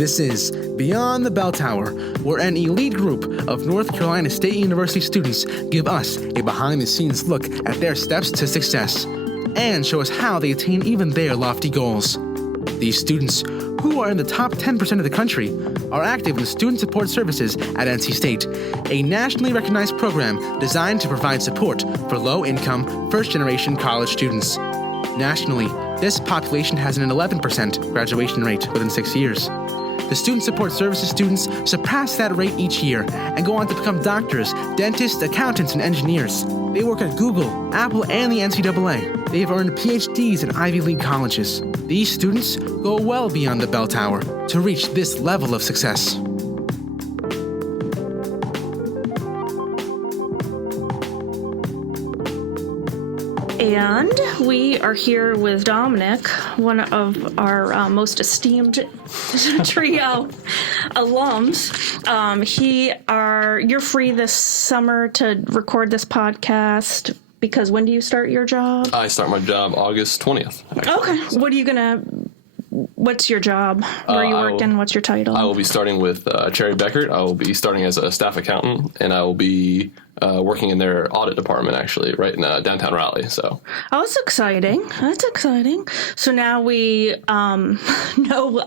This is Beyond the Bell Tower, where an elite group of North Carolina State University students give us a behind-the-scenes look at their steps to success and show us how they attain even their lofty goals. These students, who are in the top 10% of the country, are active in Student Support Services at NC State, a nationally recognized program designed to provide support for low-income, first-generation college students. Nationally, this population has an 11% graduation rate within 6 years. The Student Support Services students surpass that rate each year and go on to become doctors, dentists, accountants, and engineers. They work at Google, Apple, and the NCAA. They have earned PhDs in Ivy League colleges. These students go well beyond the bell tower to reach this level of success. And we are here with Dominick, one of our most esteemed trio alums. You're free this summer to record this podcast because when do you start your job? I start my job August 20th. Actually. Okay. What's your job? Where are you working? What's your title? I will be starting with Cherry Bekaert. I will be starting as a staff accountant, and I will be working in their audit department, actually, right in downtown Raleigh. So, that's exciting. So now we know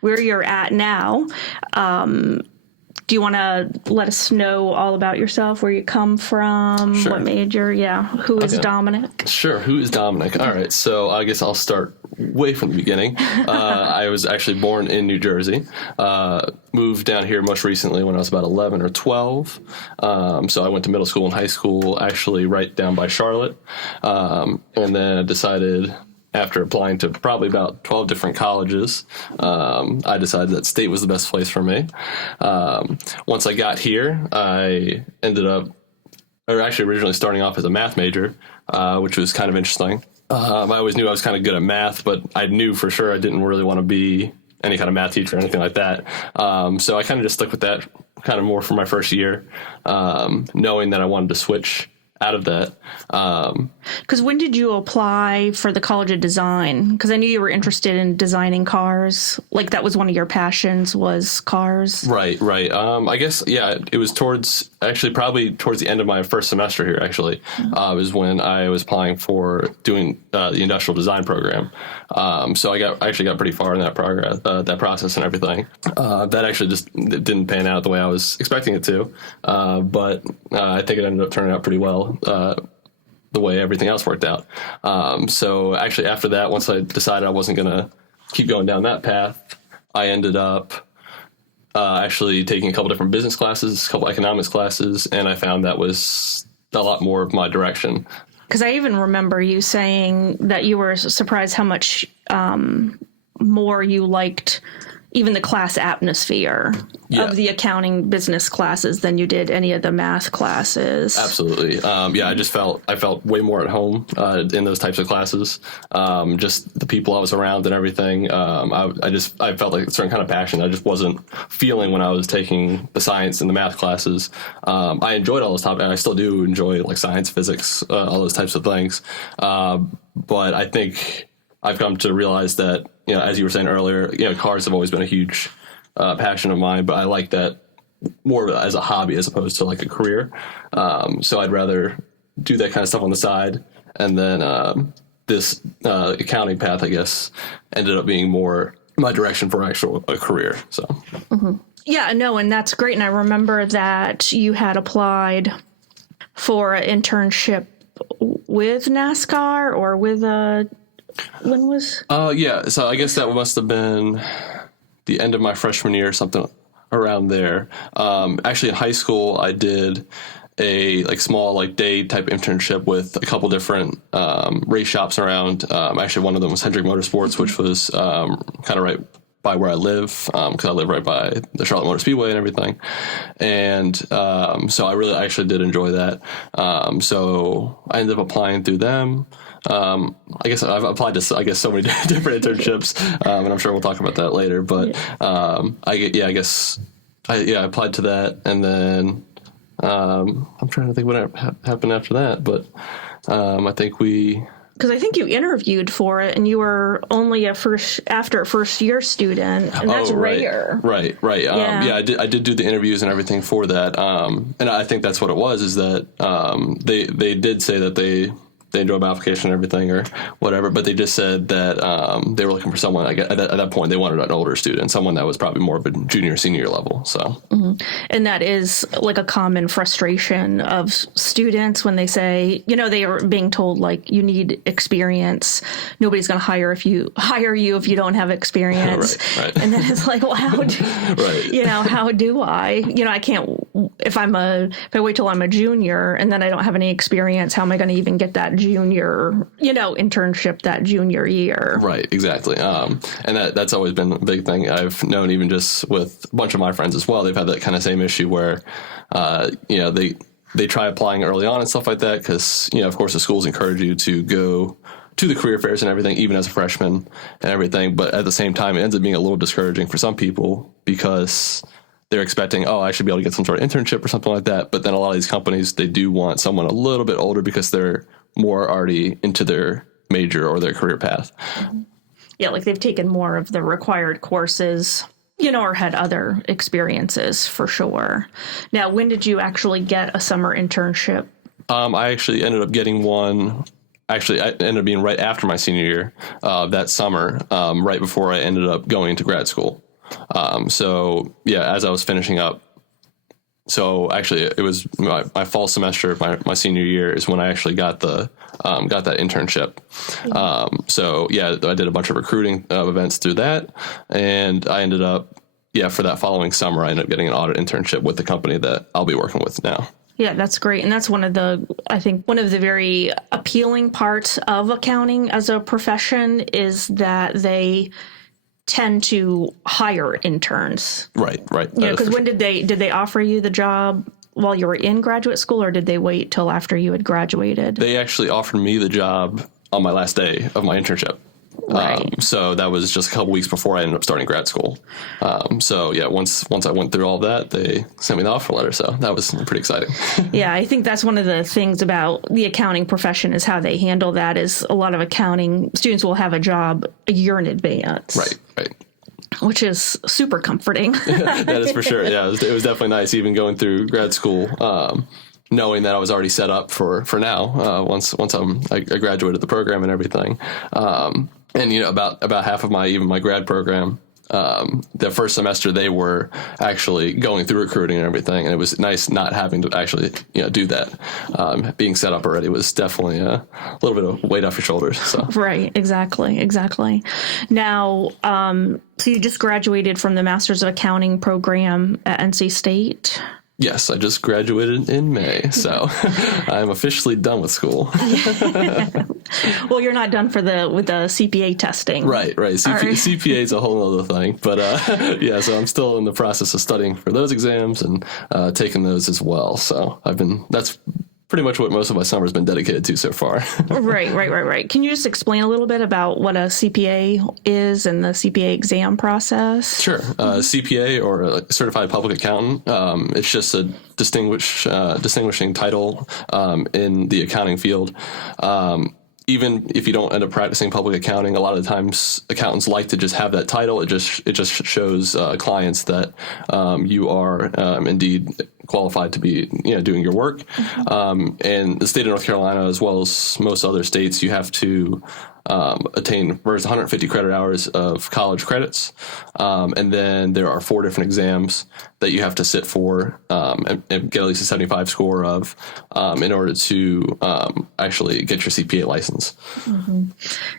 where you're at now. Do you want to let us know all about yourself, where you come from, Sure. what major? Yeah. Who is Dominick? Sure. Who is Dominick? All right. So I guess I'll start way from the beginning. I was actually born in New Jersey. Moved down here most recently when I was about 11 or 12. So I went to middle school and high school actually right down by Charlotte. And then I decided, after applying to probably about 12 different colleges, I decided that state was the best place for me. Once I got here, I ended up, or actually originally starting off as a math major, which was kind of interesting. I always knew I was kind of good at math, but I knew for sure I didn't really want to be any kind of math teacher or anything like that. So I kind of just stuck with that kind of more for my first year, knowing that I wanted to switch out of that. Because when did you apply for the College of Design? Because I knew you were interested in designing cars. Like that was one of your passions, was cars. Right. I guess, yeah, it was probably towards the end of my first semester here, actually, was when I was applying for doing the industrial design program. So I actually got pretty far in that process and everything. That actually just didn't pan out the way I was expecting it to. But I think it ended up turning out pretty well. The way everything else worked out. So actually after that, once I decided I wasn't going to keep going down that path, I ended up actually taking a couple different business classes, a couple economics classes, and I found that was a lot more of my direction. Because I even remember you saying that you were surprised how much more you liked even the class atmosphere of the accounting business classes than you did any of the math classes. Absolutely. I felt way more at home in those types of classes. Just the people I was around and everything. I felt like a certain kind of passion I just wasn't feeling when I was taking the science and the math classes. I enjoyed all those topics. I still do enjoy like science, physics, all those types of things. But I think I've come to realize that, as you were saying earlier, cars have always been a huge passion of mine, but I like that more as a hobby as opposed to like a career. So I'd rather do that kind of stuff on the side. And then this accounting path, I guess, ended up being more my direction for a career. So. Mm-hmm. Yeah, no, and that's great. And I remember that you had applied for an internship with NASCAR or with when was? So I guess that must have been the end of my freshman year or something around there. Actually, in high school, I did a small day type internship with a couple different race shops around. Actually, one of them was Hendrick Motorsports, which was kind of right by where I live, because I live right by the Charlotte Motor Speedway and everything. And so I really actually did enjoy that. So I ended up applying through them. I guess I've applied to so many different internships, and I'm sure we'll talk about that later. But I applied to that, and then I'm trying to think what happened after that. But I think we because I think you interviewed for it and you were only a first year student, and that's rare. Right. Yeah, I did do the interviews and everything for that. And I think that's what it was, is that they did say that they enjoyed my application and everything or whatever, but they just said that they were looking for someone, at that point, they wanted an older student, someone that was probably more of a junior, senior level. So, And that is like a common frustration of students when they say, they are being told, like, you need experience. Nobody's going to hire you if you don't have experience. Right. And then it's like, well, how do I? I can't, if I wait till I'm a junior and then I don't have any experience, how am I going to even get that junior, internship that junior year? Right, exactly. And that's always been a big thing. I've known, even just with a bunch of my friends as well, they've had that kind of same issue where, they try applying early on and stuff like that because, of course, the schools encourage you to go to the career fairs and everything, even as a freshman and everything. But at the same time, it ends up being a little discouraging for some people because they're expecting, I should be able to get some sort of internship or something like that. But then a lot of these companies, they do want someone a little bit older because they're more already into their major or their career path. Yeah, like they've taken more of the required courses, or had other experiences for sure. Now, when did you actually get a summer internship? I actually ended up getting one. Actually, I ended up being right after my senior year that summer, right before I ended up going to grad school. So, yeah, as I was finishing up. So actually, it was my fall semester of my senior year is when I actually got that internship. So yeah, I did a bunch of recruiting events through that, and I ended up, for that following summer, I ended up getting an audit internship with the company that I'll be working with now. Yeah, that's great. And that's one of the very appealing parts of accounting as a profession is that they tend to hire interns. Right. Because when did they offer you the job while you were in graduate school, or did they wait till after you had graduated? They actually offered me the job on my last day of my internship. Right. So that was just a couple weeks before I ended up starting grad school. So yeah, once I went through all that, they sent me the offer letter. So that was pretty exciting. Yeah, I think that's one of the things about the accounting profession is how they handle that. Is a lot of accounting students will have a job a year in advance. Right. Which is super comforting. That is for sure. Yeah, it was definitely nice, even going through grad school, knowing that I was already set up for now. Once I graduated the program and everything. And about half of my grad program, the first semester they were actually going through recruiting and everything, and it was nice not having to actually do that. Being set up already was definitely a little bit of weight off your shoulders. So right, exactly. Now, so you just graduated from the Masters of Accounting program at NC State. Yes, I just graduated in May, so I'm officially done with school. Well, you're not done with the CPA testing. Right. CPA is a whole other thing, but so I'm still in the process of studying for those exams and taking those as well. So that's pretty much what most of my summer has been dedicated to so far. Right. Can you just explain a little bit about what a CPA is and the CPA exam process? Sure. CPA, or a certified public accountant, it's just a distinguishing title in the accounting field. Even if you don't end up practicing public accounting, a lot of the times accountants like to just have that title. It just shows clients that you are indeed qualified to be doing your work. And the state of North Carolina, as well as most other states, you have to attain first 150 credit hours of college credits. And then there are 4 different exams that you have to sit for and get at least a 75 score of in order to actually get your CPA license. Mm-hmm.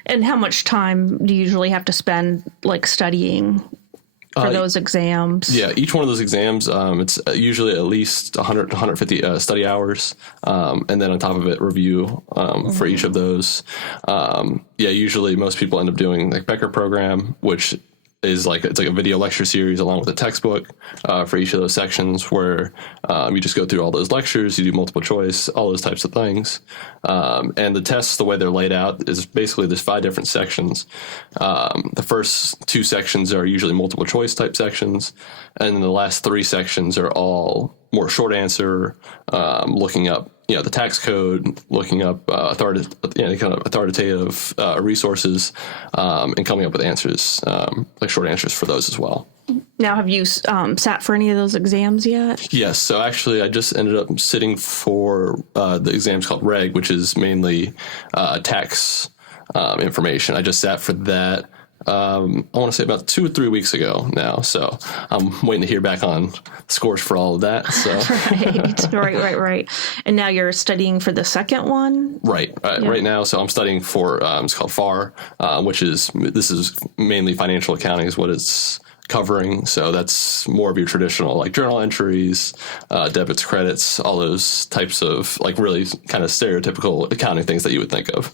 And how much time do you usually have to spend studying for those exams? Yeah, each one of those exams, it's usually at least 100 to 150 study hours, and then on top of it, review for each of those. Usually most people end up doing the Becker program, which is it's like a video lecture series along with a textbook for each of those sections where you just go through all those lectures, you do multiple choice, all those types of things. And the tests, the way they're laid out is basically there's 5 different sections. The first 2 sections are usually multiple choice type sections. And then the last 3 sections are all more short answer, looking up the tax code, looking up authoritative resources, and coming up with answers, like short answers for those as well. Now, have you sat for any of those exams yet? Yes. So actually, I just ended up sitting for the exams called Reg, which is mainly tax information. I just sat for that. I want to say about 2 or 3 weeks ago now. So I'm waiting to hear back on scores for all of that. So Right. And now you're studying for the second one? Right now. So I'm studying for, it's called FAR, this is mainly financial accounting is what it's covering. So that's more of your traditional like journal entries, debits, credits, all those types of like really kind of stereotypical accounting things that you would think of.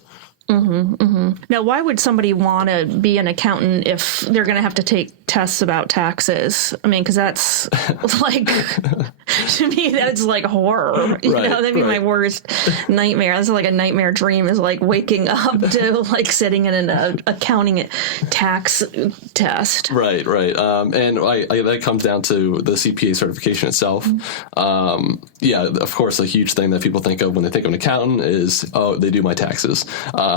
Now, why would somebody want to be an accountant if they're going to have to take tests about taxes? I mean, because that's like, to me, that's like horror. That'd be my worst nightmare. That's like a nightmare dream, is like waking up to like sitting in an accounting tax test. Right. And that comes down to the CPA certification itself. Of course, a huge thing that people think of when they think of an accountant is, oh, they do my taxes.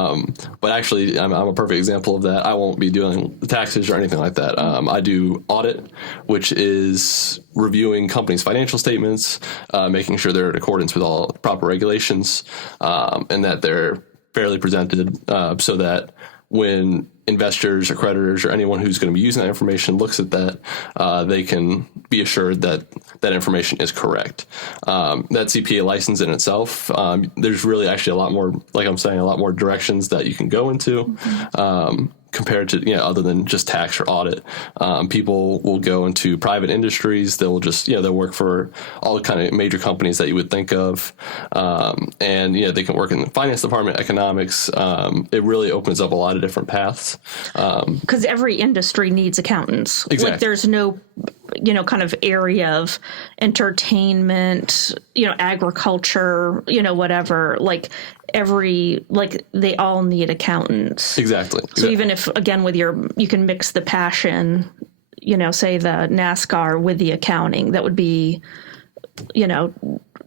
But actually, I'm a perfect example of that. I won't be doing taxes or anything like that. I do audit, which is reviewing companies' financial statements, making sure they're in accordance with all proper regulations, and that they're fairly presented, so that when investors or creditors or anyone who's going to be using that information looks at that, they can be assured that that information is correct. That CPA license in itself, there's really actually a lot more, like I'm saying, a lot more directions that you can go into. Compared to, other than just tax or audit. People will go into private industries. They'll just, they'll work for all the kind of major companies that you would think of. And they can work in the finance department, economics. It really opens up a lot of different paths. Because every industry needs accountants. Exactly. Like there's no, kind of area of entertainment, agriculture, whatever, they all need accountants. Exactly. So even if, again, you can mix the passion, say the NASCAR with the accounting, that would be,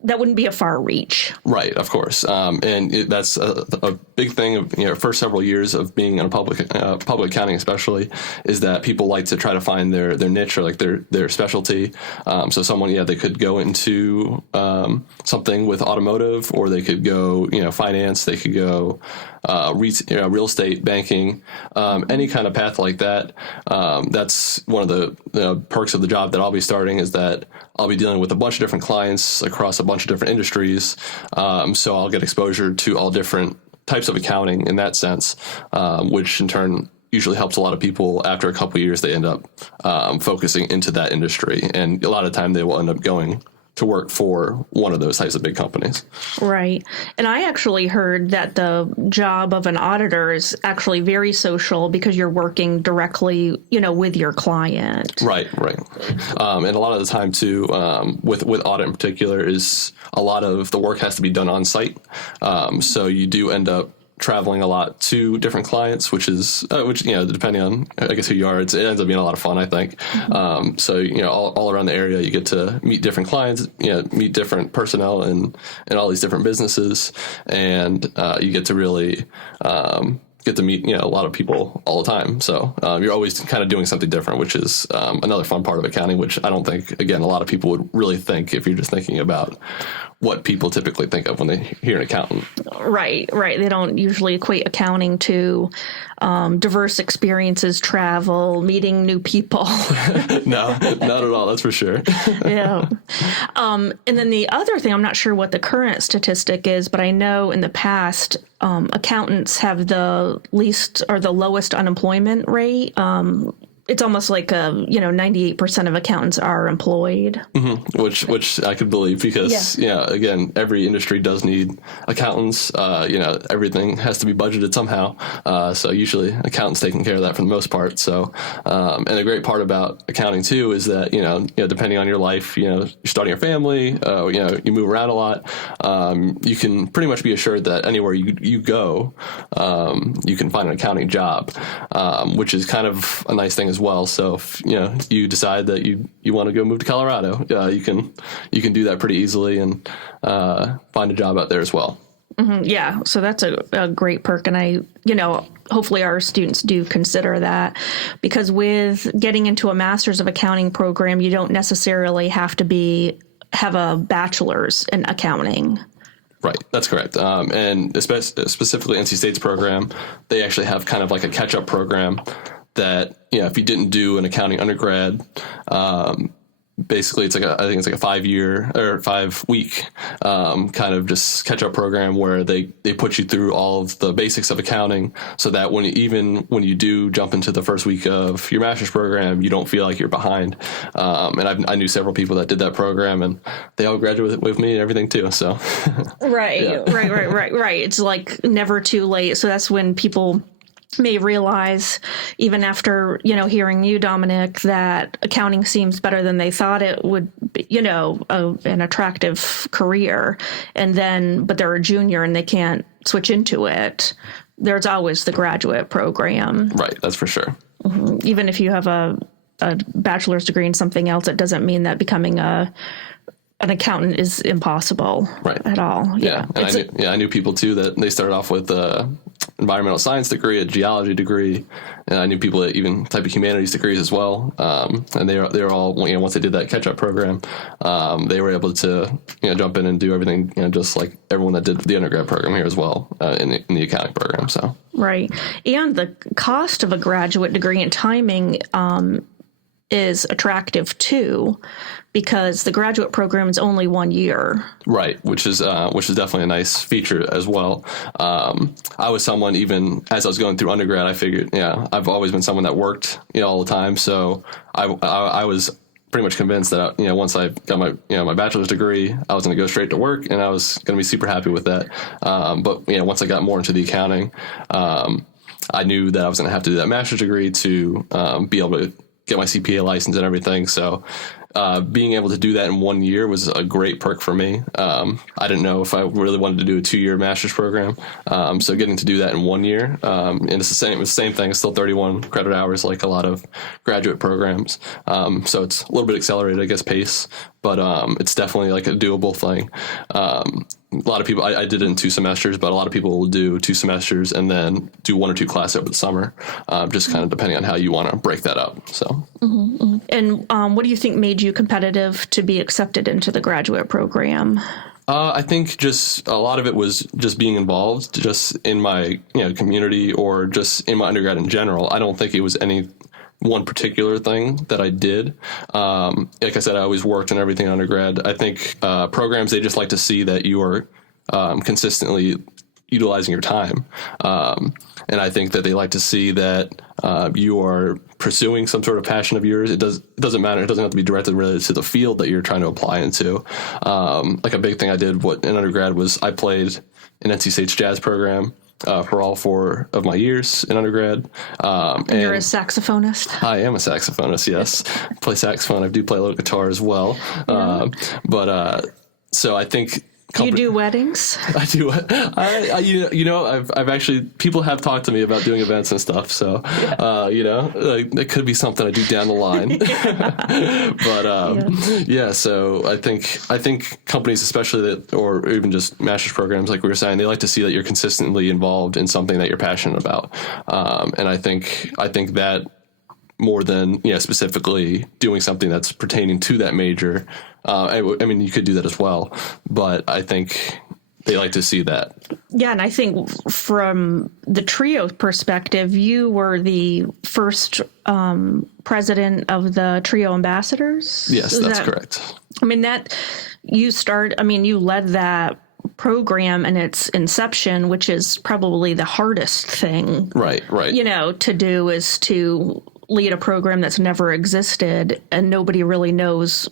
that wouldn't be a far reach. Right, of course. That's a big thing of, first several years of being in a public accounting especially, is that people like to try to find their niche or like their specialty. So someone, they could go into something with automotive, or they could go, finance, they could go real estate, banking, any kind of path like that. That's one of the perks of the job that I'll be starting, is that I'll be dealing with a bunch of different clients across a bunch of different industries. So I'll get exposure to all different types of accounting in that sense, which in turn usually helps a lot of people. After a couple of years, they end up focusing into that industry. And a lot of time they will end up going to work for one of those types of big companies. Right. And I actually heard that the job of an auditor is actually very social, because you're working directly, with your client. Right. And a lot of the time too, with audit in particular, is a lot of the work has to be done on site. So you do end up traveling a lot to different clients, which depending on, I guess, who you are, it ends up being a lot of fun, I think. So all around the area, you get to meet different clients, meet different personnel and all these different businesses, and you get to really get to meet a lot of people all the time. So you're always kind of doing something different, which is another fun part of accounting, which I don't think, again, a lot of people would really think if you're just thinking about what people typically think of when they hear an accountant. Right. They don't usually equate accounting to diverse experiences, travel, meeting new people. No, not at all. That's for sure. Yeah. And then the other thing, I'm not sure what the current statistic is, but I know in the past, accountants have the least or the lowest unemployment rate. It's almost like 98% of accountants are employed. Mm-hmm. Which I could believe, because again, every industry does need accountants. Everything has to be budgeted somehow. So usually accountants taking care of that for the most part. So and the great part about accounting too is that depending on your life, you're starting a family, you move around a lot. You can pretty much be assured that anywhere you go, you can find an accounting job, which is kind of a nice thing as as well. So if, you decide that you want to go move to Colorado, you can do that pretty easily and find a job out there as well. Mm-hmm. Yeah. So that's a great perk. And hopefully our students do consider that, because with getting into a master's of accounting program, you don't necessarily have to have a bachelor's in accounting. Right, that's correct. And specifically NC State's program, they actually have kind of like a catch-up program that, if you didn't do an accounting undergrad, basically I think it's like a 5-year or 5-week kind of just catch-up program where they put you through all of the basics of accounting, so that when you do jump into the first week of your master's program, you don't feel like you're behind. And I knew several people that did that program, and they all graduated with me and everything too. So right, yeah. right. It's like never too late. So that's when people may realize, even after, hearing you, Dominick, that accounting seems better than they thought it would be, an attractive career. And then, but they're a junior and they can't switch into it. There's always the graduate program. Right. That's for sure. Mm-hmm. Even if you have a bachelor's degree in something else, it doesn't mean that becoming an accountant is impossible at all. Yeah. And I knew people too that they started off with environmental science degree, a geology degree, and I knew people that even type of humanities degrees as well. And they were all, once they did that catch-up program, they were able to jump in and do everything, just like everyone that did the undergrad program here as well in the accounting program. So right, and the cost of a graduate degree and timing is attractive too, because the graduate program is only 1 year. Right, which is definitely a nice feature as well. I was someone, even as I was going through undergrad, I figured, I've always been someone that worked, all the time. So I was pretty much convinced that, once I got my bachelor's degree, I was going to go straight to work, and I was going to be super happy with that. But once I got more into the accounting, I knew that I was going to have to do that master's degree to be able to get my CPA license and everything. So being able to do that in 1 year was a great perk for me. I didn't know if I really wanted to do a 2-year master's program. So getting to do that in 1 year, and it's the same thing. It's still 31 credit hours, like a lot of graduate programs. So it's a little bit accelerated, I guess, pace, but it's definitely like a doable thing. A lot of people, I did it in 2 semesters, but a lot of people will do 2 semesters and then do 1 or 2 classes over the summer, just kind of depending on how you want to break that up. So, And what do you think made you competitive to be accepted into the graduate program? I think just a lot of it was just being involved, just in my community or just in my undergrad in general. I don't think it was any one particular thing that I did. Like I said, I always worked and everything undergrad. I think programs, they just like to see that you are consistently utilizing your time. And I think that they like to see that you are pursuing some sort of passion of yours. It doesn't matter. It doesn't have to be directed really to the field that you're trying to apply into. Like a big thing I did in undergrad was I played in NC State's jazz program for all 4 of my years in undergrad. And you're a saxophonist? I am a saxophonist, yes. I play saxophone. I do play a little guitar as well. Yeah. So I think... You do weddings? I do. I've actually, people have talked to me about doing events and stuff. So, it could be something I do down the line. But, so I think companies, especially or even just master's programs, like we were saying, they like to see that you're consistently involved in something that you're passionate about. And I think that more than, specifically doing something that's pertaining to that major. I mean, you could do that as well, but I think they like to see that. Yeah, and I think from the trio perspective, you were the first president of the trio ambassadors. Yes, that's correct. I mean, you led that program in its inception, which is probably the hardest thing. Right. To do is to lead a program that's never existed and nobody really knows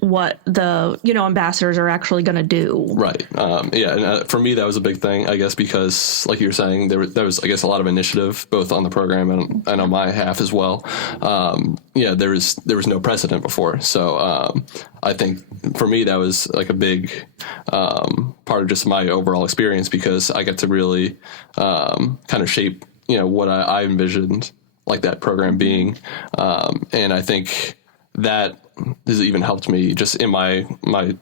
what the ambassadors are actually going to do. Right. And for me that was a big thing, I guess, because like you were saying, there was I guess a lot of initiative both on the program and on my half as well. There was no precedent before, so I think for me that was like a big part of just my overall experience, because I got to really kind of shape what I envisioned like that program being. And I think that has even helped me just in my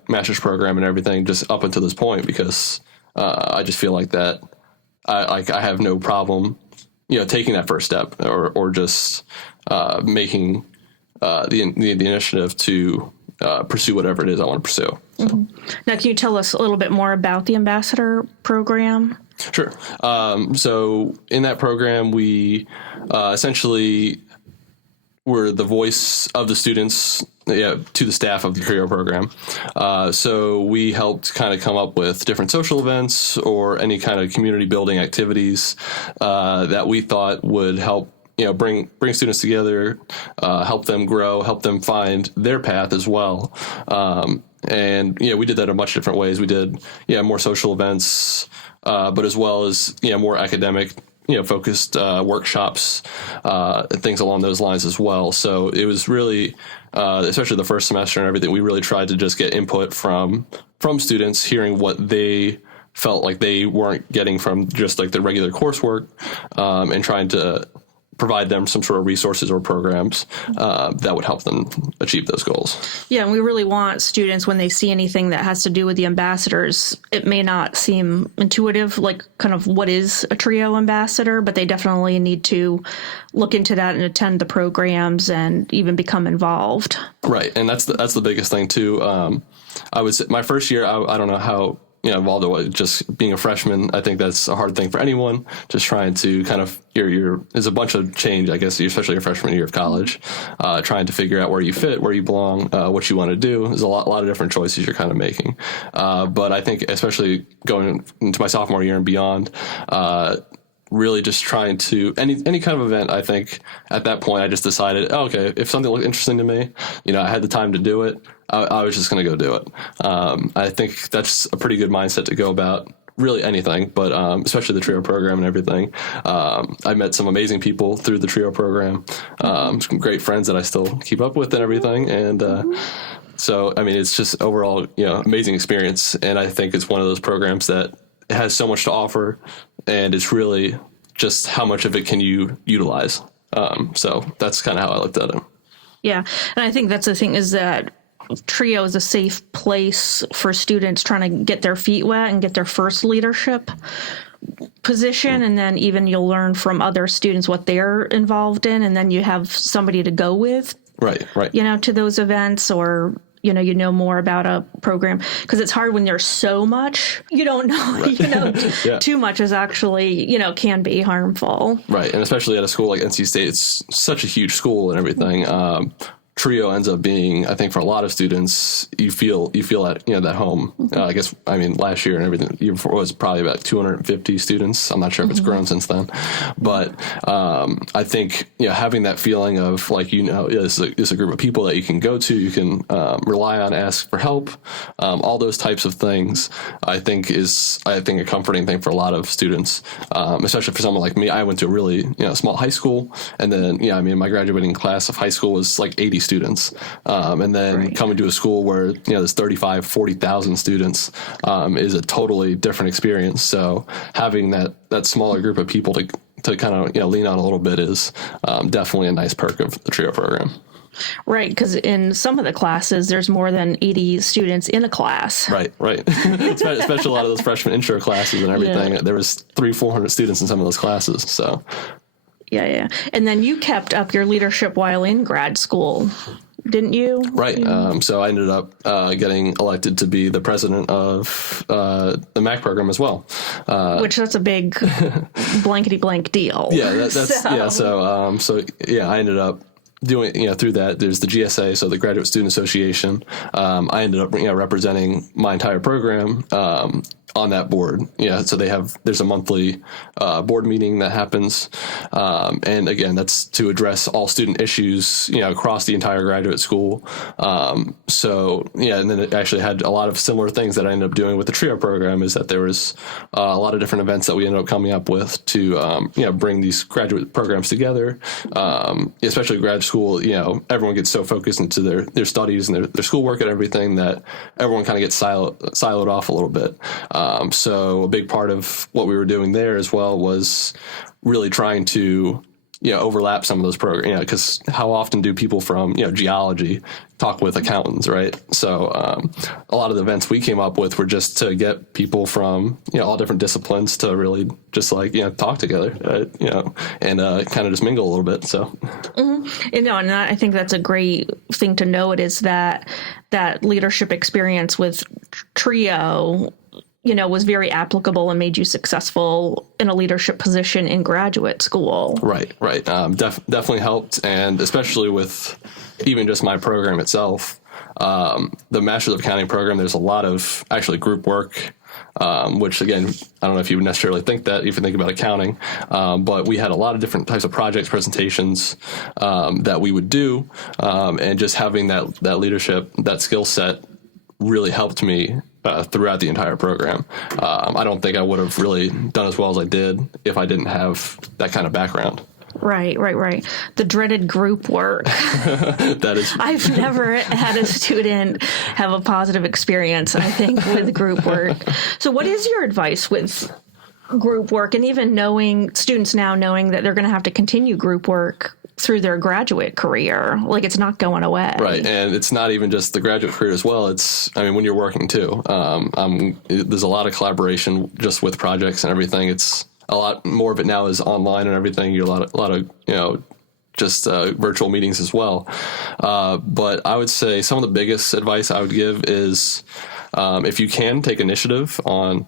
master's program and everything, just up until this point, because I just feel like that I have no problem, taking that first step or just making the initiative to pursue whatever it is I want to pursue. So. Mm-hmm. Now, can you tell us a little bit more about the ambassador program? Sure. So in that program, we essentially were the voice of the students to the staff of the TRIO program. So we helped kind of come up with different social events or any kind of community building activities that we thought would help bring students together, help them grow, help them find their path as well. And we did that in much different ways. We did more social events, but as well as more academic focused workshops, things along those lines as well. So it was really, especially the first semester and everything, we really tried to just get input from students, hearing what they felt like they weren't getting from just like the regular coursework, and trying to provide them some sort of resources or programs that would help them achieve those goals. Yeah, and we really want students, when they see anything that has to do with the ambassadors, it may not seem intuitive, like kind of what is a TRIO ambassador, but they definitely need to look into that and attend the programs and even become involved. Right, and that's the biggest thing too. I would say my first year, I don't know how involved with just being a freshman. I think that's a hard thing for anyone, just trying to kind of, there's a bunch of change, I guess, especially your freshman year of college, trying to figure out where you fit, where you belong, what you want to do. There's a lot of different choices you're kind of making. But I think especially going into my sophomore year and beyond, really just trying to, any kind of event, I think at that point I just decided, okay, if something looked interesting to me, I had the time to do it, I was just going to go do it. I think that's a pretty good mindset to go about really anything, but especially the TRIO program and everything. I met some amazing people through the TRIO program, some great friends that I still keep up with and everything. And so, I mean, it's just overall, amazing experience. And I think it's one of those programs that has so much to offer, and it's really just how much of it can you utilize. So that's kind of how I looked at it. Yeah. And I think that's the thing, is that TRIO is a safe place for students trying to get their feet wet and get their first leadership position. And then even you'll learn from other students what they're involved in. And then you have somebody to go with, right. To those events, or, more about a program, because it's hard when there's so much you don't know, right. Yeah. Too much is actually, can be harmful. Right. And especially at a school like NC State, it's such a huge school and everything. TRIO ends up being, I think, for a lot of students, you feel that home. I mean, last year and everything, year before was probably about 250 students. I'm not sure if it's grown since then, but I think having that feeling of like it's a group of people that you can go to, you can rely on, ask for help, all those types of things. I think a comforting thing for a lot of students, especially for someone like me. I went to a really small high school, and then my graduating class of high school was like 80 students, and then coming to a school where there's 35, 40,000 students is a totally different experience. So having that smaller group of people to kind of lean on a little bit is definitely a nice perk of the TRIO program. Right, because in some of the classes, there's more than 80 students in a class. Right. Especially a lot of those freshman intro classes and everything. Yeah. There was 300-400 students in some of those classes. So. Yeah. And then you kept up your leadership while in grad school, didn't you? Right. So I ended up getting elected to be the president of the MAC program as well. Which that's a big blankety blank deal. Yeah. I ended up doing, through that, there's the GSA, so the Graduate Student Association. I ended up, representing my entire program on that board. So there's a monthly board meeting that happens. And again, that's to address all student issues, across the entire graduate school. And then it actually had a lot of similar things that I ended up doing with the TRIO program, is that there was a lot of different events that we ended up coming up with to, bring these graduate programs together. Especially grad school, everyone gets so focused into their studies and their schoolwork and everything that everyone kind of gets siloed off a little bit. So a big part of what we were doing there as well was really trying to overlap some of those programs, because how often do people from, geology talk with accountants, right? So a lot of the events we came up with were just to get people from, all different disciplines to really just talk together, and kind of just mingle a little bit. So, and I think that's a great thing to note, is that leadership experience with Trio, was very applicable and made you successful in a leadership position in graduate school. Right. Definitely helped. And especially with even just my program itself, the Master's of Accounting program, there's a lot of actually group work, which again, I don't know if you would necessarily think that if you think about accounting, but we had a lot of different types of projects, presentations that we would do. And just having that leadership, that skill set really helped me throughout the entire program. I don't think I would have really done as well as I did if I didn't have that kind of background. Right. The dreaded group work. That is. I've never had a student have a positive experience, I think, with group work. So what is your advice with group work, and even students now knowing that they're going to have to continue group work through their graduate career? Like, it's not going away. Right. And it's not even just the graduate career as well. When you're working too, there's a lot of collaboration just with projects and everything. It's a lot more of it now is online and everything. You're a lot of just virtual meetings as well. But I would say some of the biggest advice I would give is, if you can take initiative on,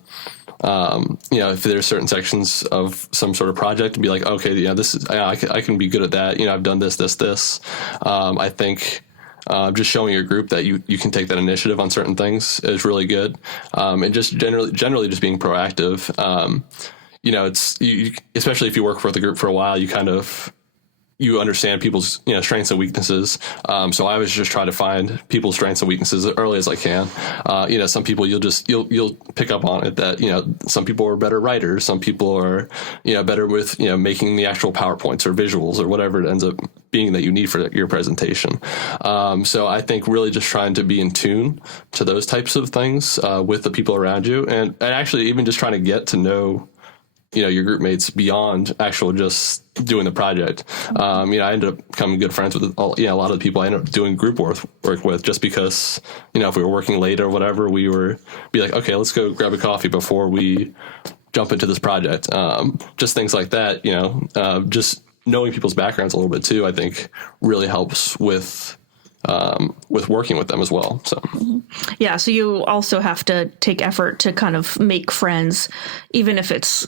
if there's certain sections of some sort of project, be like, okay, this is, I can be good at that. I've done this. I think just showing your group that you can take that initiative on certain things is really good. And just generally just being proactive. It's especially if you work for the group for a while, you understand people's strengths and weaknesses. So I always just try to find people's strengths and weaknesses as early as I can. Some people you'll pick up on it that some people are better writers, some people are better with making the actual PowerPoints or visuals or whatever it ends up being that you need for your presentation. So I think really just trying to be in tune to those types of things with the people around you, and actually even just trying to get to know your group mates beyond actual just doing the project. I ended up becoming good friends with a lot of the people I ended up doing group work with, just because, if we were working late or whatever, we were be like, okay, let's go grab a coffee before we jump into this project. Just things like that, just knowing people's backgrounds a little bit too, I think really helps with working with them as well. So, yeah. So you also have to take effort to kind of make friends, even if it's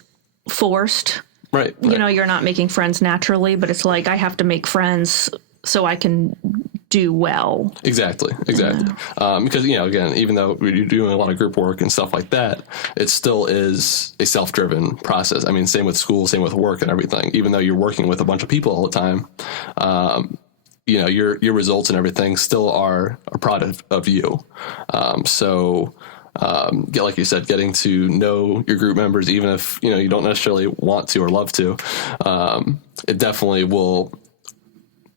forced. Right. You're not making friends naturally, but it's like, I have to make friends so I can do well. Exactly. Yeah. Because, again, even though you're doing a lot of group work and stuff like that, it still is a self-driven process. Same with school, same with work and everything. Even though you're working with a bunch of people all the time, your results and everything still are a product of you. Like you said, getting to know your group members, even if you don't necessarily want to or love to, it definitely will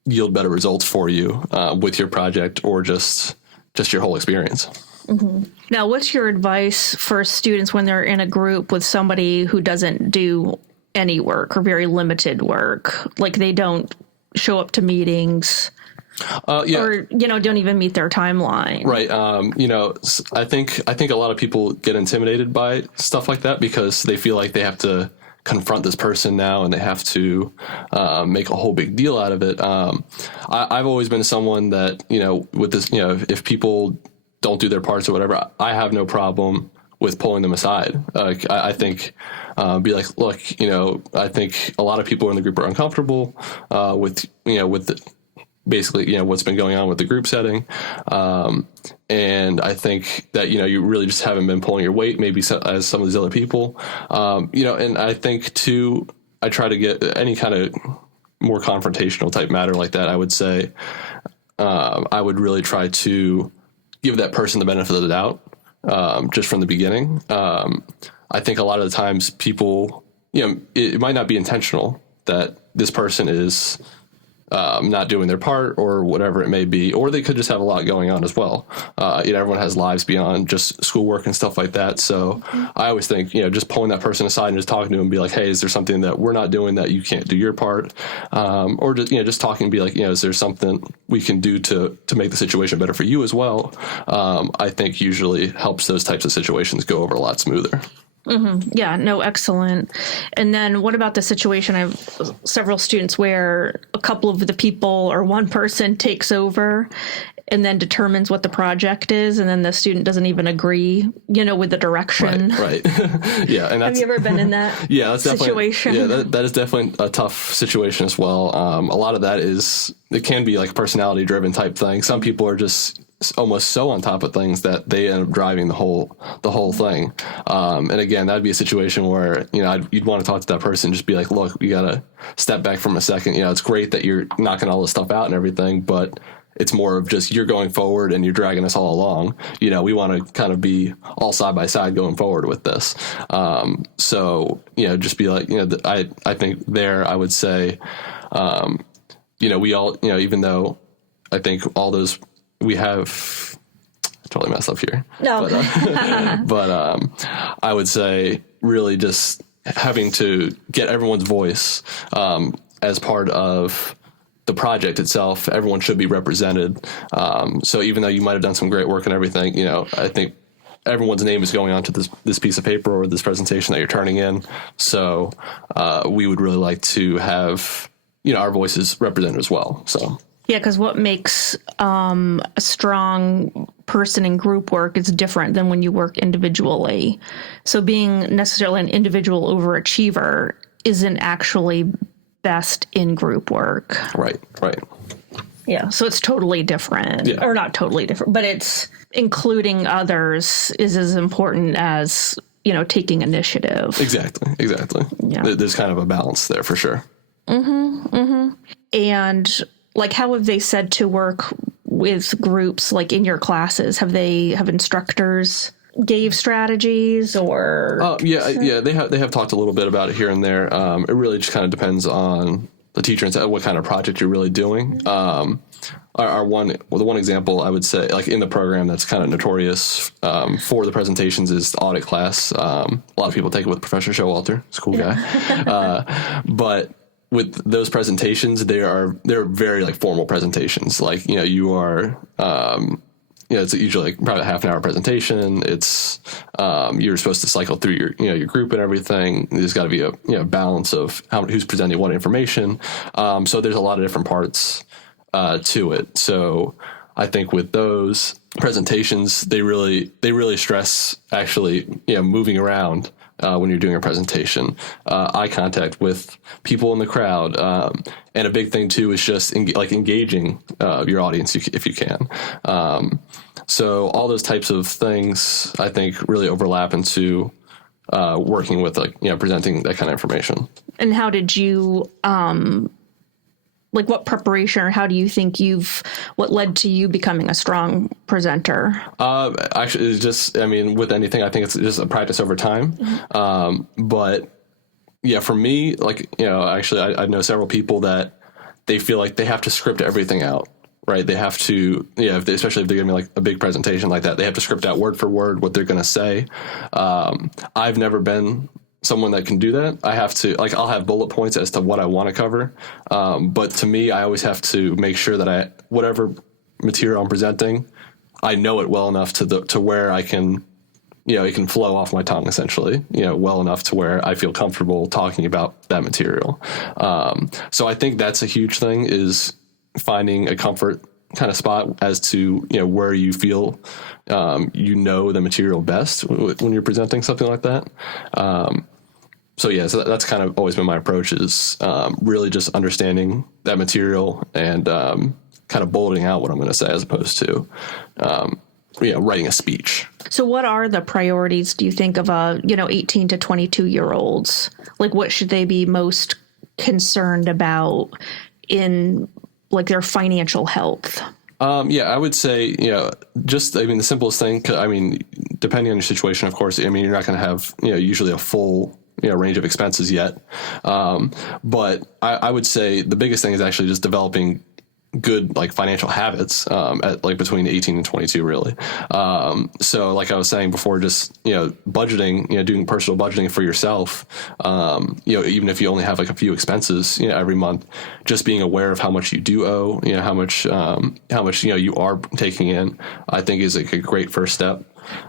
yield better results for you with your project or just your whole experience. Mm-hmm. Now, what's your advice for students when they're in a group with somebody who doesn't do any work or very limited work, like they don't show up to meetings? Or, don't even meet their timeline. Right. I think a lot of people get intimidated by stuff like that because they feel like they have to confront this person now and they have to make a whole big deal out of it. I've always been someone that, with this, if people don't do their parts or whatever, I have no problem with pulling them aside. I think, be like, look, I think a lot of people in the group are uncomfortable with basically, what's been going on with the group setting. And I think that, you really just haven't been pulling your weight, maybe as some of these other people. And I think too, I try to get any kind of more confrontational type matter like that. I would say, I would really try to give that person the benefit of the doubt, just from the beginning. I think a lot of the times people, it might not be intentional that this person is, not doing their part or whatever it may be, or they could just have a lot going on as well. Everyone has lives beyond just schoolwork and stuff like that. So I always think, just pulling that person aside and just talking to them and be like, hey, is there something that we're not doing that you can't do your part? Or just talking and be like, is there something we can do to make the situation better for you as well? I think usually helps those types of situations go over a lot smoother. Mm-hmm. Yeah, no, excellent. And then what about the situation? I have several students where a couple of the people or one person takes over and then determines what the project is, and then the student doesn't even agree, with the direction. Right. Yeah. And have you ever been in that that's situation? That is definitely a tough situation as well. A lot of that it can be like a personality driven type thing. Some people are just almost so on top of things that they end up driving the whole thing. And again, that'd be a situation where, you'd want to talk to that person, just be like, look, you got to step back from a second. It's great that you're knocking all this stuff out and everything, but it's more of just you're going forward and you're dragging us all along. We want to kind of be all side by side going forward with this. So, just be like, I think there I would say, we all, even though I think all those, we have totally messed up here. No. But I would say really just having to get everyone's voice as part of the project itself. Everyone should be represented. So even though you might have done some great work and everything, I think everyone's name is going onto this piece of paper or this presentation that you're turning in. So we would really like to have, our voices represented as well. So. Yeah, because what makes a strong person in group work is different than when you work individually. So being necessarily an individual overachiever isn't actually best in group work. Right. Yeah, so it's totally different. Yeah. Or not totally different, but it's including others is as important as, taking initiative. Exactly. Yeah. There's kind of a balance there for sure. And how have they said to work with groups in your classes? Have instructors gave strategies or? Yeah. They have talked a little bit about it here and there. It really just kind of depends on the teacher and what kind of project you're really doing. The one example I would say, in the program that's kind of notorious for the presentations is the audit class. A lot of people take it with Professor Showalter. He's a cool guy. But with those presentations, they're very formal presentations. You are, it's usually probably a half an hour presentation. It's, you're supposed to cycle through your group and everything. There's got to be a balance of who's presenting what information. So there's a lot of different parts to it. So I think with those presentations, they really stress actually, moving around. When you're doing a presentation, eye contact with people in the crowd. And a big thing too is just engaging your audience if you can. So all those types of things I think really overlap into working with presenting that kind of information. And how did you what preparation or how do you think what led to you becoming a strong presenter? Actually, it's just, with anything, I think it's just a practice over time. But yeah, for me, actually, I know several people that they feel like they have to script everything out, right? They have to, especially if they're giving me a big presentation like that, they have to script out word for word what they're going to say. I've never been someone that can do that. I have to, I'll have bullet points as to what I want to cover. But to me, I always have to make sure that whatever material I'm presenting, I know it well enough to where I can, it can flow off my tongue essentially, well enough to where I feel comfortable talking about that material. So I think that's a huge thing, is finding a comfort kind of spot as to, where you feel, the material best when you're presenting something like that. So that's kind of always been my approach, is really just understanding that material and kind of bulleting out what I'm going to say, as opposed to writing a speech. So what are the priorities, do you think, of 18 to 22-year-olds? What should they be most concerned about in their financial health? I would say, the simplest thing, depending on your situation, of course, you're not going to have, usually a full, range of expenses yet. But I would say the biggest thing is actually just developing good like financial habits at like between 18 and 22 really. So like I was saying before, just budgeting, doing personal budgeting for yourself, even if you only have like a few expenses every month, just being aware of how much you do owe, how much you are taking in, I think is like a great first step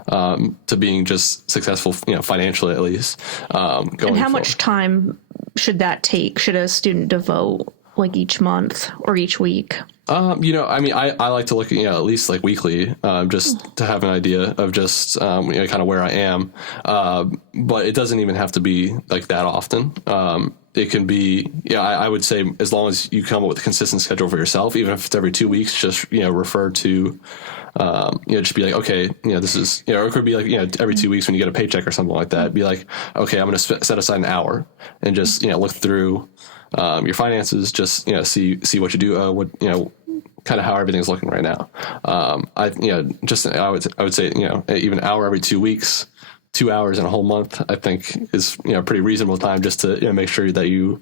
to being just successful, financially at least. Going and how forward. much time should that take? Should a student devote like each month or each week? I like to look at least like weekly, just to have an idea of just, kind of where I am. But it doesn't even have to be like that often. It can be, I would say as long as you come up with a consistent schedule for yourself, even if it's every 2 weeks, just, refer to, just be like, okay, this is, or it could be like, every 2 weeks when you get a paycheck or something like that, be like, okay, I'm going to set aside an hour and just, look through, your finances, just, see what you do, what, kind of how everything's looking right now. I would say, even an hour every 2 weeks, 2 hours in a whole month, I think is, pretty reasonable time just to make sure that you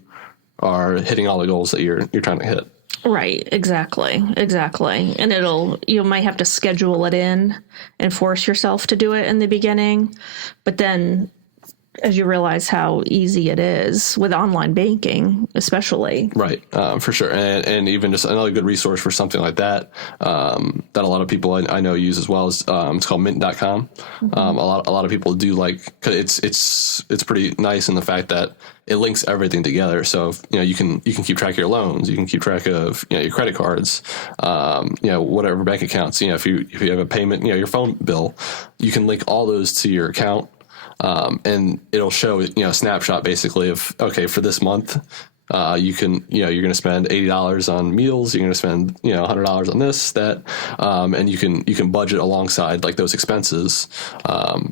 are hitting all the goals that you're trying to hit. Right. Exactly. And you might have to schedule it in and force yourself to do it in the beginning, but then as you realize how easy it is with online banking, especially. Right. For sure. And even just another good resource for something like that, that a lot of people I know use as well is, it's called mint.com. Mm-hmm. A lot of people do it's pretty nice in the fact that it links everything together. So, you can keep track of your loans, you can keep track of, your credit cards, whatever bank accounts, if you have a payment, your phone bill, you can link all those to your account. And it'll show, a snapshot basically of, okay, for this month, you're going to spend $80 on meals. You're going to spend, $100 on this, that, and you can budget alongside like those expenses.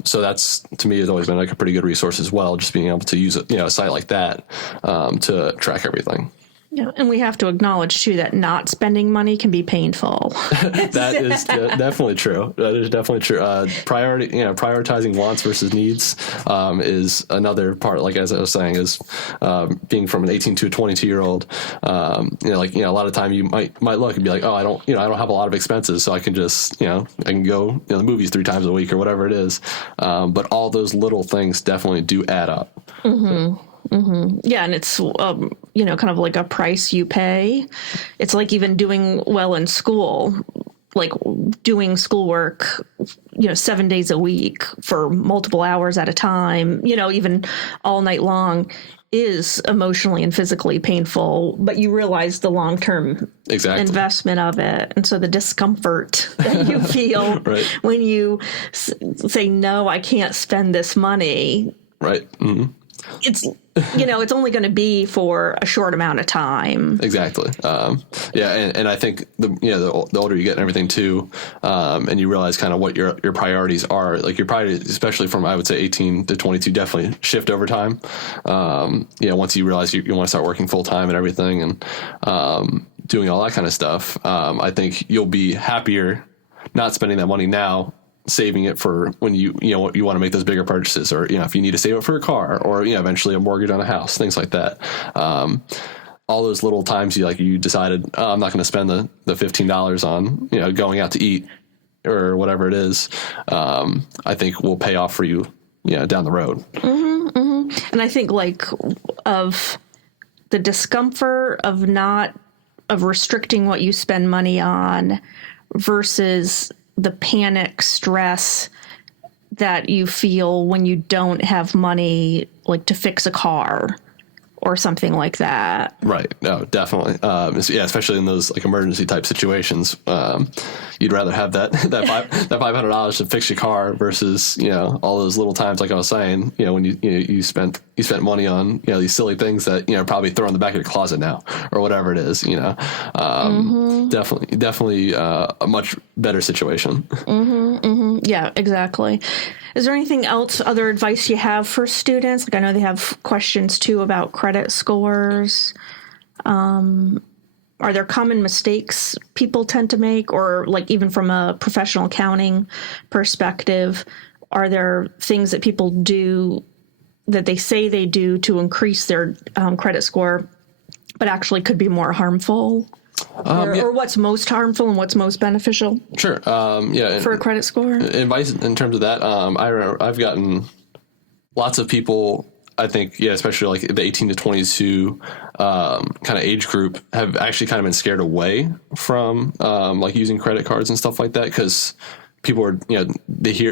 So that's, to me, has always been like a pretty good resource as well. Just being able to use a site like that, to track everything. Yeah, and we have to acknowledge too that not spending money can be painful. That is definitely true. That is definitely true. Prioritizing wants versus needs is another part. Like as I was saying, is being from an 18 to a 22-year-old. A lot of time you might look and be like, oh, I don't have a lot of expenses, so I can just I can go the movies 3 times a week or whatever it is. But all those little things definitely do add up. Mm-hmm. Mm-hmm. Yeah, and it's, kind of like a price you pay. It's like even doing well in school, like doing schoolwork, 7 days a week for multiple hours at a time, even all night long is emotionally and physically painful, but you realize the long-term investment of it. And so the discomfort that you feel right. when you say, no, I can't spend this money. Right. Mm-hmm. It's, it's only going to be for a short amount of time. Exactly. And I think the older you get and everything too, and you realize kind of what your priorities are, like your priorities, especially from, I would say 18 to 22, definitely shift over time. Once you realize you want to start working full time and everything and, doing all that kind of stuff, I think you'll be happier not spending that money now, saving it for when you want to make those bigger purchases, or if you need to save it for a car, or eventually a mortgage on a house, things like that. All those little times you decided, oh, I'm not going to spend the $15 on going out to eat or whatever it is. I think will pay off for you down the road. Mm-hmm, mm-hmm. And I think of the discomfort of restricting what you spend money on versus the panic stress that you feel when you don't have money, like to fix a car or something like that. Right. No, definitely. Especially in those like emergency type situations, you'd rather have that $500 to fix your car versus, all those little times, like I was saying, when you spent money on, these silly things that, probably throw in the back of your closet now or whatever it is, mm-hmm. Definitely a much better situation. Mm-hmm, mm-hmm. Yeah, exactly. Is there anything else, other advice you have for students? Like I know they have questions too about credit scores. Are there common mistakes people tend to make, or like even from a professional accounting perspective, are there things that people do that they say they do to increase their credit score, but actually could be more harmful? Or what's most harmful and what's most beneficial? Sure. For a credit score? Advice in terms of that, I've gotten lots of people, I think, especially like the 18 to 22 kind of age group, have actually kind of been scared away from like using credit cards and stuff like that, because people are,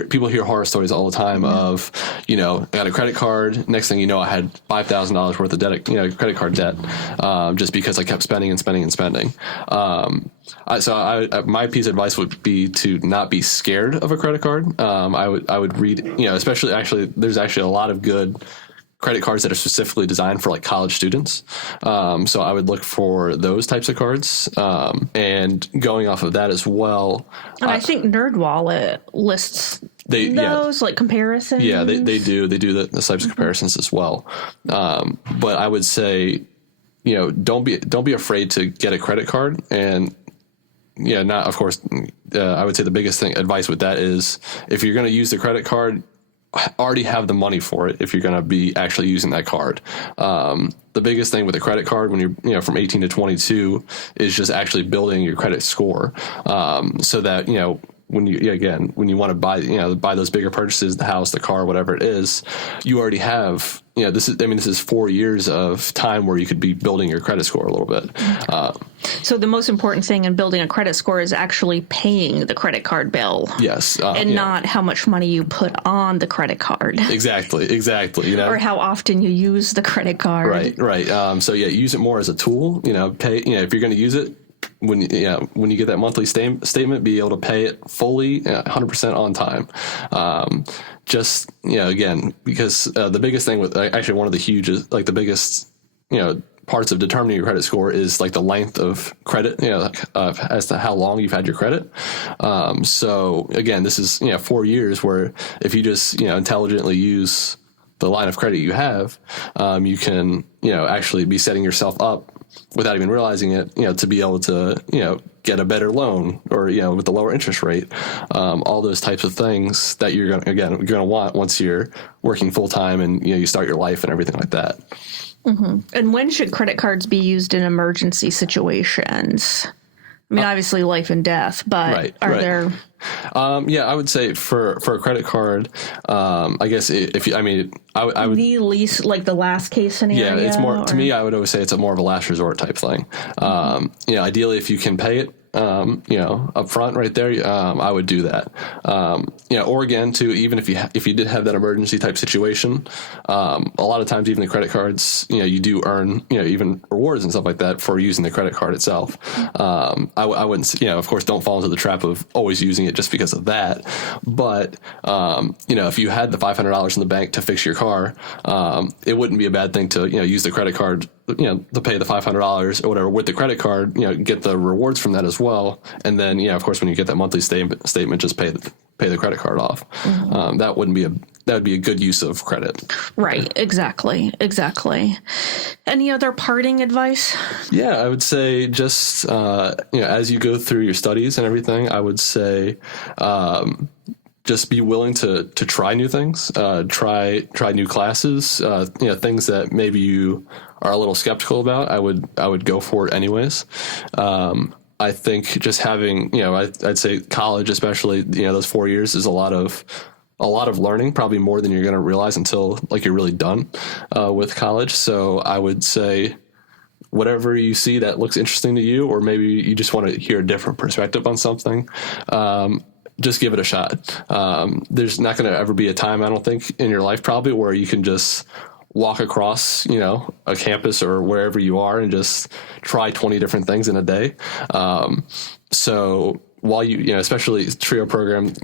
people hear horror stories all the time of, I got a credit card. Next thing you know, I had $5,000 worth of debt, credit card debt, just because I kept spending and spending and spending. So my piece of advice would be to not be scared of a credit card. I would read, especially there's actually a lot of good credit cards that are specifically designed for like college students. So I would look for those types of cards. And going off of that as well. And I think NerdWallet lists those like comparisons. Yeah, they do. They do the types of comparisons as well. But I would say, don't be afraid to get a credit card. And not, of course, I would say the biggest advice with that is, if you're going to use the credit card, already have the money for it if you're going to be actually using that card. The biggest thing with a credit card when you're from 18 to 22 is just actually building your credit score, so that when you want to buy those bigger purchases, the house, the car, whatever it is, you already have, this is 4 years of time where you could be building your credit score a little bit. So the most important thing in building a credit score is actually paying the credit card bill. Yes. And not how much money you put on the credit card. Exactly. Or how often you use the credit card. Right. So use it more as a tool, pay, if you're going to use it, when you get that monthly statement, be able to pay it fully, 100% on time. Just, again, because the biggest thing with actually one of the hugest, like the biggest, parts of determining your credit score is like the length of credit, as to how long you've had your credit. So again, this is, 4 years where if you just, intelligently use the line of credit you have, you can, actually be setting yourself up without even realizing it, to be able to, get a better loan or, with a lower interest rate, all those types of things that you're going to want once you're working full time and, you start your life and everything like that. Mm-hmm. And when should credit cards be used in emergency situations? I mean, obviously life and death, but are there? I would say for a credit card, I guess I would the least, like the last case scenario. Yeah, it's more, to me, I would always say it's a more of a last resort type thing. Ideally if you can pay it, up front right there, I would do that. Or again, too, even if you did have that emergency type situation, a lot of times even the credit cards, you do earn, even rewards and stuff like that for using the credit card itself. I wouldn't, of course, don't fall into the trap of always using it just because of that. But, if you had the $500 in the bank to fix your car, it wouldn't be a bad thing to, use the credit card, to pay the $500 or whatever with the credit card, get the rewards from that as well. And then, of course, when you get that monthly statement, just pay the credit card off. Mm-hmm. That would be a good use of credit. Right. Exactly. Any other parting advice? Yeah, I would say just, as you go through your studies and everything, I would say, just be willing to try new things, try new classes, things that maybe you are a little skeptical about. I would go for it anyways. I think just having, I'd say college, especially, those 4 years is a lot of learning, probably more than you're going to realize until like you're really done with college. So I would say whatever you see that looks interesting to you, or maybe you just want to hear a different perspective on something, just give it a shot. There's not going to ever be a time, I don't think, in your life probably where you can just walk across, a campus or wherever you are and just try 20 different things in a day. So while especially TRIO program,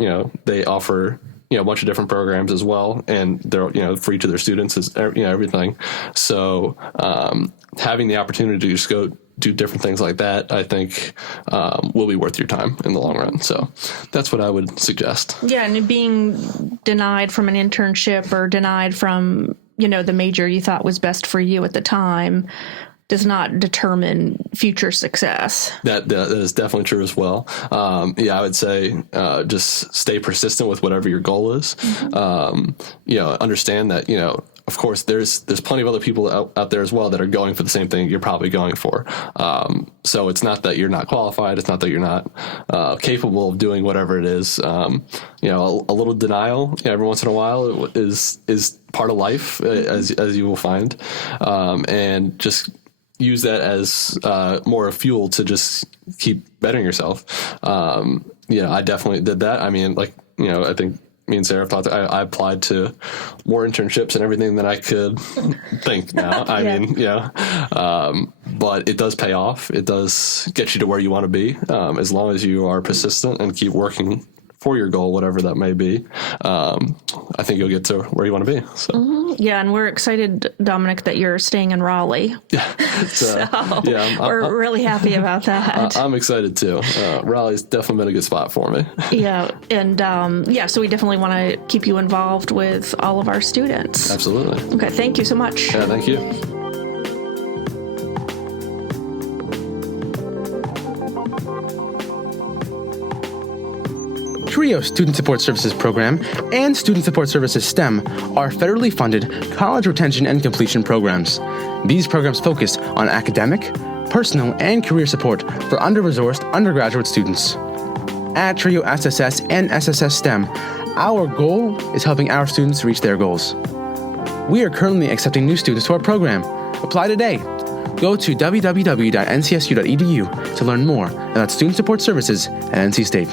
they offer, a bunch of different programs as well, and they're, free to their students is, everything. So, having the opportunity to just go do different things like that, I think, will be worth your time in the long run. So that's what I would suggest. Yeah. And being denied from an internship or denied from, the major you thought was best for you at the time does not determine future success. That is definitely true as well. I would say just stay persistent with whatever your goal is. Mm-hmm. Understand that, of course, there's plenty of other people out there as well that are going for the same thing you're probably going for. So it's not that you're not qualified. It's not that you're not capable of doing whatever it is. A little denial every once in a while is part of life, as you will find, and just use that as more a fuel to just keep bettering yourself. I definitely did that. I mean, I think me and Sarah thought I applied to more internships and everything than I could think now. But it does pay off. It does get you to where you want to be, as long as you are persistent and keep working for your goal, whatever that may be. I think you'll get to where you want to be. So. Mm-hmm. Yeah, and we're excited, Dominick, that you're staying in Raleigh. We're really happy about that. I'm excited too. Raleigh's definitely been a good spot for me. Yeah, and so we definitely want to keep you involved with all of our students. Absolutely. Okay, thank you so much. Yeah, thank you. TRIO Student Support Services Program and Student Support Services STEM are federally funded college retention and completion programs. These programs focus on academic, personal, and career support for under-resourced undergraduate students. At TRIO SSS and SSS STEM, our goal is helping our students reach their goals. We are currently accepting new students to our program. Apply today. Go to www.ncsu.edu to learn more about student support services at NC State.